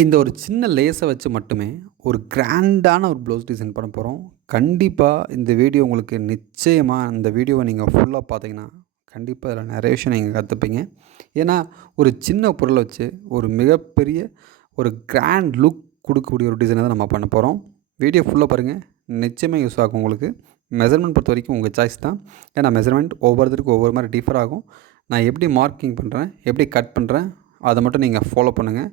இந்த ஒரு சின்ன லேஸை வச்சு மட்டுமே ஒரு கிராண்டான ஒரு ப்ளவுஸ் டிசைன் பண்ண போகிறோம். கண்டிப்பாக இந்த வீடியோ உங்களுக்கு நிச்சயமாக இந்த வீடியோவை நீங்கள் ஃபுல்லாக பார்த்தீங்கன்னா, கண்டிப்பாக இதில் நிறைய விஷயம் நீங்கள் கற்றுப்பீங்க. ஏன்னா, ஒரு சின்ன பொருளை வச்சு ஒரு மிகப்பெரிய ஒரு கிராண்ட் லுக் கொடுக்கக்கூடிய ஒரு டிசைனை தான் நம்ம பண்ண போகிறோம். வீடியோ ஃபுல்லாக பாருங்கள், நிச்சயமாக யூஸ் ஆகும் உங்களுக்கு. மெஷர்மெண்ட் பொறுத்த வரைக்கும் உங்கள் சாய்ஸ் தான். ஏன்னா மெஷர்மெண்ட் ஒவ்வொருத்தருக்கும் ஒவ்வொரு மாதிரி டிஃபர் ஆகும். நான் எப்படி மார்க்கிங் பண்ணுறேன், எப்படி கட் பண்ணுறேன், அதை மட்டும் நீங்கள் ஃபாலோ பண்ணுங்கள்.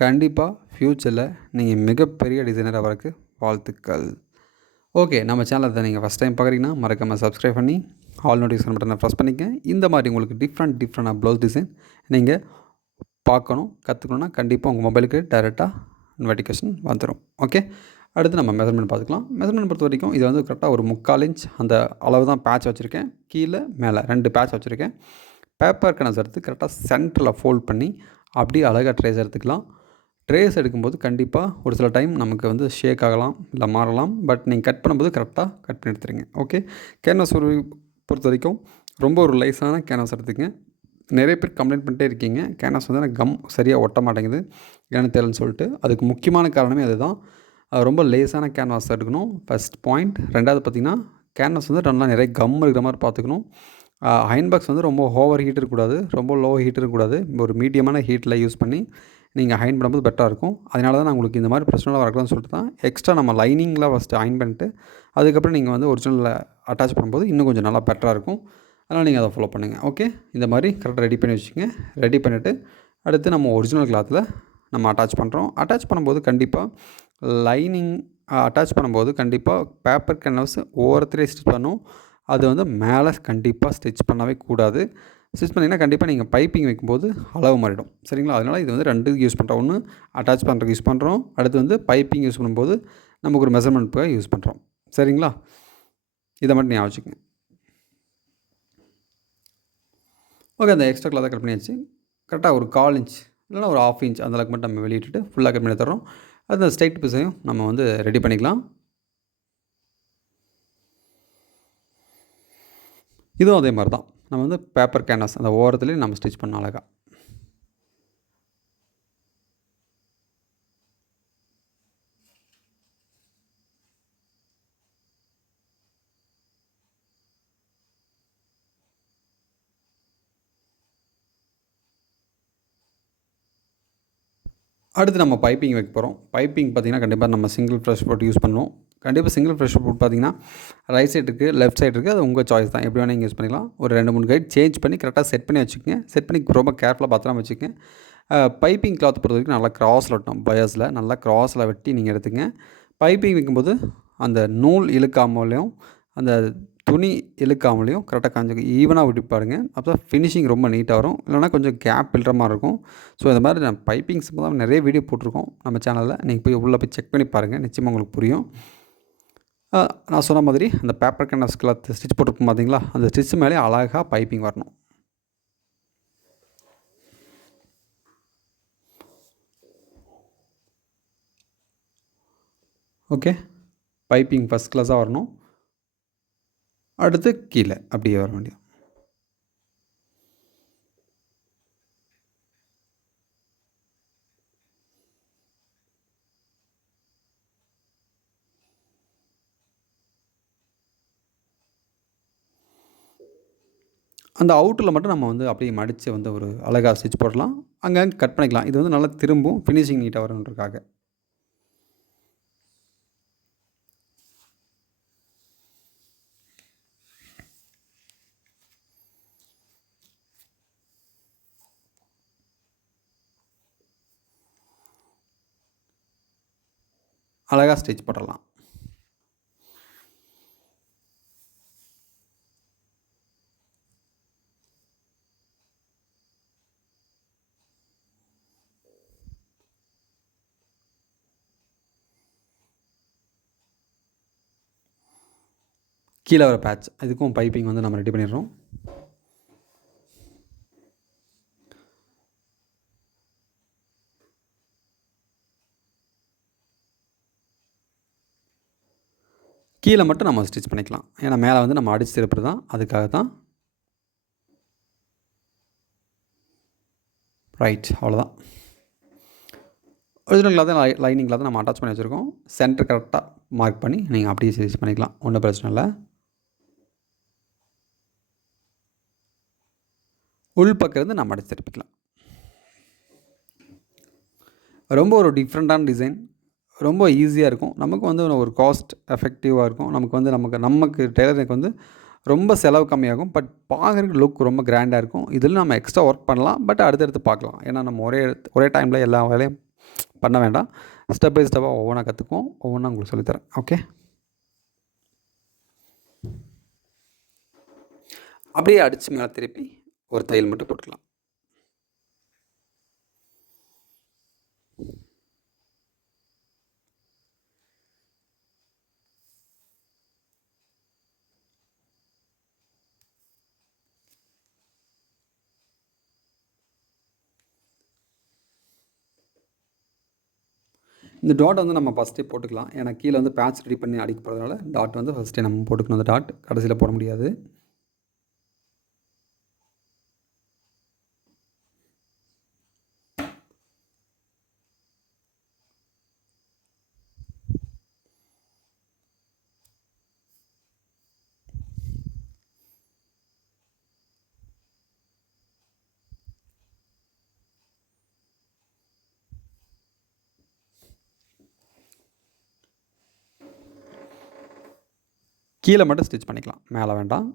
கண்டிப்பாக ஃப்யூச்சரில் நீங்கள் மிகப்பெரிய டிசைனர் ஆகிறதுக்கு வாழ்த்துக்கள். ஓகே, நம்ம சேனலை நீங்கள் ஃபஸ்ட் டைம் பார்க்குறீங்கன்னா மறக்காமல் சப்ஸ்கிரைப் பண்ணி ஆல் நோட்டிஃபிகேஷன் பட்டனை ப்ரெஸ் பண்ணிக்கங்க. இந்த மாதிரி உங்களுக்கு டிஃப்ரெண்ட்டாக ப்ளவுஸ் டிசைன் நீங்கள் பார்க்கணும், கற்றுக்கணுன்னா கண்டிப்பாக உங்கள் மொபைலுக்கு டைரெக்டாக நோட்டிஃபிகேஷன் வந்துடும். ஓகே, அடுத்து நம்ம மெஷர்மெண்ட் பார்த்துக்கலாம். மெஷர்மெண்ட் பொறுத்த வரைக்கும் இது வந்து கரெக்டாக ஒரு 3/4 இன்ச் அந்த அளவு தான் பேட்ச் வச்சுருக்கேன். கீழே மேலே 2 பேட்ச் வச்சுருக்கேன். பேப்பர் கனஸ் எடுத்து கரெக்டாக சென்டரில் ஃபோல்ட் பண்ணி அப்படியே அழகாக ட்ரேஸ் எடுத்துக்கலாம். ட்ரேஸ் எடுக்கும்போது கண்டிப்பாக ஒரு சில டைம் நமக்கு வந்து ஷேக் ஆகலாம், இல்லை மாறலாம். பட் நீங்கள் கட் பண்ணும்போது கரெக்டாக கட் பண்ணி எடுத்துருங்க. ஓகே, கேன்வாஸ் பொறுத்த வரைக்கும் ரொம்ப ஒரு லைஸான கேன்வாஸ் எடுத்துக்கங்க. நிறைய பேர் கம்ப்ளைண்ட் பண்ணிட்டே இருக்கீங்க, கேன்வாஸ் வந்து எனக்கு கம் சரியாக ஒட்ட மாட்டேங்குது, ஏன்னு தெரியலன்னு சொல்லிட்டு. அதுக்கு முக்கியமான காரணமே அதுதான். ரொம்ப லேஸான கேன்வாஸ் எடுக்கணும், ஃபஸ்ட் பாயிண்ட். ரெண்டாவது பார்த்திங்கன்னா, கேன்வாஸ் வந்து நல்லா நிறைய கம் இருக்கிற மாதிரி பார்த்துக்கணும். அயன் பாக்ஸ் வந்து ரொம்ப ஓவர் ஹீட் இருக்கக்கூடாது, ரொம்ப லோ ஹீட் இருக்கக்கூடாது. ஒரு மீடியமான ஹீட்டில் யூஸ் பண்ணி நீங்கள் அயன் பண்ணும்போது பெட்டராக இருக்கும். அதனால தான் நான் உங்களுக்கு இந்த மாதிரி பிரச்சனைலாம் வரக்கூடாதுன்னு சொல்லிட்டு தான் எக்ஸ்ட்ரா நம்ம லைனிங்கில் ஃபஸ்ட்டு அயன் பண்ணிட்டு அதுக்கப்புறம் நீங்கள் வந்து ஒரிஜினலில் அட்டாச் பண்ணும்போது இன்னும் கொஞ்சம் நல்லா பெட்டராக இருக்கும். அதனால் நீங்கள் அதை ஃபாலோ பண்ணுங்கள். ஓகே, இந்த மாதிரி கரெக்டாக ரெடி பண்ணி வச்சுக்கோங்க. ரெடி பண்ணிவிட்டு அடுத்து நம்ம ஒரிஜினல் கிளாத்தில் நம்ம அட்டாச் பண்ணுறோம். அட்டாச் பண்ணும்போது கண்டிப்பாக லைனிங் அட்டாச் பண்ணும்போது கண்டிப்பாக பேப்பர் கேன்வாஸ் ஓரத்துலேயே ஸ்டிச் பண்ணணும். அது வந்து மேலே கண்டிப்பாக ஸ்டிச் பண்ணவே கூடாது. ஸ்டிச் பண்ணிங்கன்னா கண்டிப்பாக நீங்கள் பைப்பிங் வைக்கும்போது அளவு மாறிடும். சரிங்களா? அதனால் இது வந்து 2 யூஸ் பண்ணுறோம். ஒன்று அட்டாச் பண்ணுறதுக்கு யூஸ் பண்ணுறோம், அடுத்து வந்து பைப்பிங் யூஸ் பண்ணும்போது நமக்கு ஒரு மெஷர்மெண்ட்டுக்காக யூஸ் பண்ணுறோம். சரிங்களா? இதை மட்டும் ஞாபகம் வச்சுக்கங்க. ஓகே, அந்த எக்ஸ்ட்ரா கிளாத்தை கட் பண்ணியாச்சு. கரெக்டாக ஒரு 1/4 இன்ச் இல்லைனா ஒரு 1/2 இன்ச் அந்த அளவுக்கு மட்டும் நம்ம வெளியிட்டுட்டு ஃபுல்லாக கட் பண்ணி தரோம். அந்த ஸ்ட்ரைட் பீஸையும் நம்ம வந்து ரெடி பண்ணிக்கலாம். இதுவும் அதே மாதிரி தான். நம்ம வந்து பேப்பர் கேன்வாஸ் அந்த ஓரத்துலேயே நம்ம ஸ்டிச் பண்ண அழகாக. அடுத்து நம்ம பைப்பிங் வைக்க போகிறோம். பைப்பிங் பார்த்திங்கன்னா கண்டிப்பாக நம்ம சிங்கிள் ஃப்ரெஷ் போட்டு யூஸ் பண்ணுவோம். கண்டிப்பாக சிங்கிள் ஃப்ரெஷ் போட்டு பார்த்திங்கன்னா ரைட் சைடு இருக்குது, லெஃப்ட் சைடு இருக்குது. அது உங்கள் சாய்ஸ் தான், எப்படி வேணால் நீங்கள் யூஸ் பண்ணிக்கலாம். ஒரு 2-3 கைட் சேஞ்ச் பண்ணி கரெக்டாக செட் பண்ணி வச்சுக்கோங்க. செட் பண்ணி ரொம்ப கேர்ஃபுல்லாக பத்திரமா வச்சுக்கோங்க. பைப்பிங் கிளாத் பொறுத்த வரைக்கும் நல்லா க்ராஸில் வெட்டணும். பயாஸில் நல்லா க்ராஸில் வெட்டி நீங்கள் எடுத்துங்க. பைப்பிங் வைக்கும்போது அந்த நூல் இழுக்காமலையும் அந்த துணி இழுக்காமலையும் கரெக்டாக கொஞ்சம் ஈவனாக விட்டு பாருங்க. அப்போ தான் ஃபினிஷிங் ரொம்ப நீட்டாக வரும். இல்லைனா கொஞ்சம் கேப் விழுற மாதிரி இருக்கும். ஸோ இந்த மாதிரி நான் பைப்பிங்ஸ் தான் நிறைய வீடியோ போட்டிருக்கோம் நம்ம சேனலில். நீங்கள் போய் உள்ளே போய் செக் பண்ணி பாருங்கள், நிச்சயமாக உங்களுக்கு புரியும். நான் சொன்ன மாதிரி அந்த பேப்பர் கேன்வாஸ் கிளாத் ஸ்டிச் போட்டிருப்போம் பார்த்தீங்களா, அந்த ஸ்டிச் மேலே அழகாக பைப்பிங் வரணும். ஓகே, பைப்பிங் ஃபஸ்ட் கிளாஸாக வரணும். அடுத்து கீழே அப்படியே வர வேண்டியது. அந்த அவுட்டில் மட்டும் நம்ம வந்து அப்படியே மடித்து வந்து ஒரு அழகாக ஸ்டிச் போடலாம். அங்கே கட் பண்ணிக்கலாம். இது வந்து நல்லா திரும்பும், ஃபினிஷிங் நீட்டாக வரும்ன்றதுக்காக. அழகாக ஸ்டிச் போடலாம். கீழே வர பேட்ச் இதுக்கும் பைப்பிங் வந்து நம்ம ரெடி பண்ணிடுறோம். கீழே மட்டும் நம்ம ஸ்டிச் பண்ணிக்கலாம். ஏன்னா மேலே வந்து நம்ம அடித்து திருப்புறது தான், அதுக்காக தான். ரைட், அவ்வளோதான். ஒரிஜினல் கிளாத் லைனிங் கிளாத் நம்ம அட்டாச் பண்ணி வச்சுருக்கோம். சென்டர் கரெக்டாக மார்க் பண்ணி நீங்கள் அப்படியே ஸ்டிச் பண்ணிக்கலாம், ஒன்றும் பிரச்சனை இல்லை. உள் பக்கம் இருந்து நம்ம அடித்து திருப்பிக்கலாம். ரொம்ப ஒரு டிஃப்ரெண்ட்டான டிசைன், ரொம்ப ஈஸியாக இருக்கும். நமக்கு வந்து ஒரு காஸ்ட் எஃபெக்டிவாக இருக்கும். நமக்கு டெய்லரிங்க்கு வந்து ரொம்ப செலவு கம்மியாகும். பட் பார்க்குறதுக்கு லுக் ரொம்ப கிராண்டாக இருக்கும். இதில் நம்ம எக்ஸ்ட்ரா ஒர்க் பண்ணலாம். பட் அடுத்தடுத்து பார்க்கலாம். ஏன்னா நம்ம ஒரே டைமில் எல்லா வேலையும் பண்ண வேண்டாம். ஸ்டெப் பை ஸ்டெப்பாக ஒவ்வொன்றா கற்றுக்குவோம். ஒவ்வொன்றா உங்களுக்கு சொல்லித்தரேன். ஓகே, அப்படியே அடித்து மேலே திருப்பி ஒரு தையல் மட்டும் போட்டுக்கலாம். இந்த டாட் வந்து நம்ம ஃபஸ்ட்டே போட்டுக்கலாம். ஏன்னா கீழே வந்து பேட்ச் ரெடி பண்ணி அடிக்க போகிறதுனால டாட் வந்து ஃபஸ்ட்டே நம்ம போட்டுக்கணும். அந்த டாட் கடைசியில் போட முடியாது. கீழே மட்டும் ஸ்டிச் பண்ணிக்கலாம், மேலே வேண்டாம்.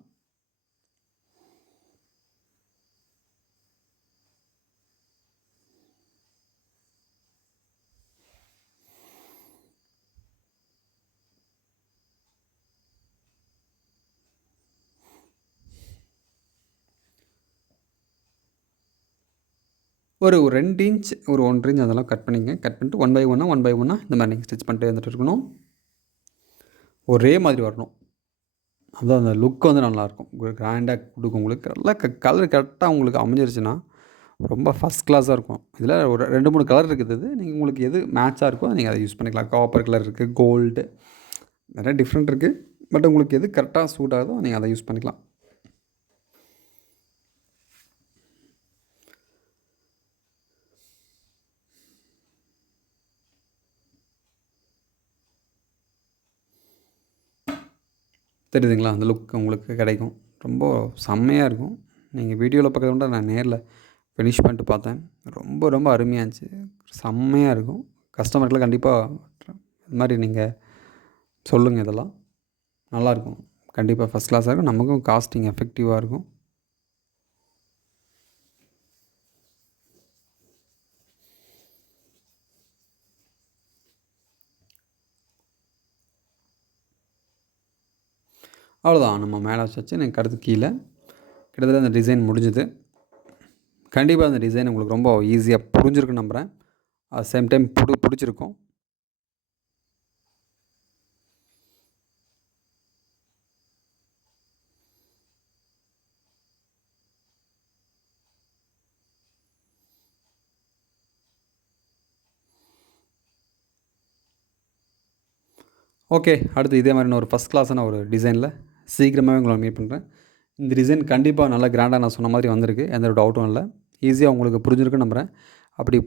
ஒரு 2 இன்ச் ஒரு 1 இன்ச் அதெல்லாம் கட் பண்ணிங்க. கட் பண்ணிட்டு ஒன் பை ஒன்னாக இந்த மாதிரி நீங்கள் ஸ்டிச் பண்ணிட்டு வந்துட்டு இருக்கணும். ஒரே மாதிரி வரணும். அதுதான் அந்த லுக் வந்து நல்லாயிருக்கும். கிராண்டாக கொடுக்கும் உங்களுக்கு. நல்லா கலர் கரெக்டாக உங்களுக்கு அமைஞ்சிருச்சுன்னா ரொம்ப ஃபஸ்ட் கிளாஸாக இருக்கும். இதில் ஒரு 2-3 கலர் இருக்குது. நீங்கள் உங்களுக்கு எது மேட்சாக இருக்கோ நீங்கள் அதை யூஸ் பண்ணிக்கலாம். காப்பர் கலர் இருக்குது, கோல்டு, நிறைய டிஃப்ரெண்ட் இருக்குது. பட் உங்களுக்கு எது கரெக்டாக சூட் ஆகுதோ நீங்கள் அதை யூஸ் பண்ணிக்கலாம். தெரியுதுங்களா? அந்த லுக் உங்களுக்கு கிடைக்கும். ரொம்ப செம்மையாக இருக்கும். நீங்கள் வீடியோவில் பார்க்கறத விட நான் நேரில் ஃபினிஷ் பண்ணிட்டு பார்த்தேன். ரொம்ப ரொம்ப அருமையாக இருந்துச்சு. செம்மையாக இருக்கும். கஸ்டமருக்குலாம் கண்டிப்பாக இது மாதிரி நீங்கள் சொல்லுங்கள். இதெல்லாம் நல்லாயிருக்கும். கண்டிப்பாக ஃபஸ்ட் கிளாஸாக இருக்கும். நமக்கும் காஸ்டிங் எஃபெக்டிவாக இருக்கும். அவ்வளோதான், நம்ம மேலே வச்சு எனக்கு அடுத்து கீழே கிட்டத்தட்ட அந்த டிசைன் முடிஞ்சுது. கண்டிப்பாக அந்த டிசைன் உங்களுக்கு ரொம்ப ஈஸியாக புரிஞ்சிருக்குன்னு நம்புகிறேன். அட் சேம் டைம் பிடிச்சிருக்கும். ஓகே, அடுத்து இதே மாதிரி நான் ஒரு ஃபஸ்ட் கிளாஸான ஒரு டிசைனில் சீக்கிரமாகவே உங்களை மீட் பண்ணுறேன். இந்த டிசைன் கண்டிப்பாக நல்லா கிராண்டாக நான் சொன்ன மாதிரி வந்திருக்கு. எந்த ஒரு டவுட்டும் இல்லை. ஈஸியாக உங்களுக்கு புரிஞ்சிருக்குன்னு நம்புகிறேன். அப்படி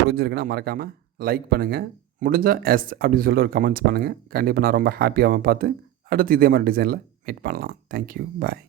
புரிஞ்சிருக்குன்னா மறக்காமல் லைக் பண்ணுங்கள். முடிஞ்சால் எஸ் அப்படின்னு சொல்லிட்டு ஒரு கமெண்ட்ஸ் பண்ணுங்கள். கண்டிப்பாக நான் ரொம்ப ஹாப்பியாக பார்த்து அடுத்து இதே மாதிரி டிசைனில் மீட் பண்ணலாம். தேங்க்யூ, பாய்.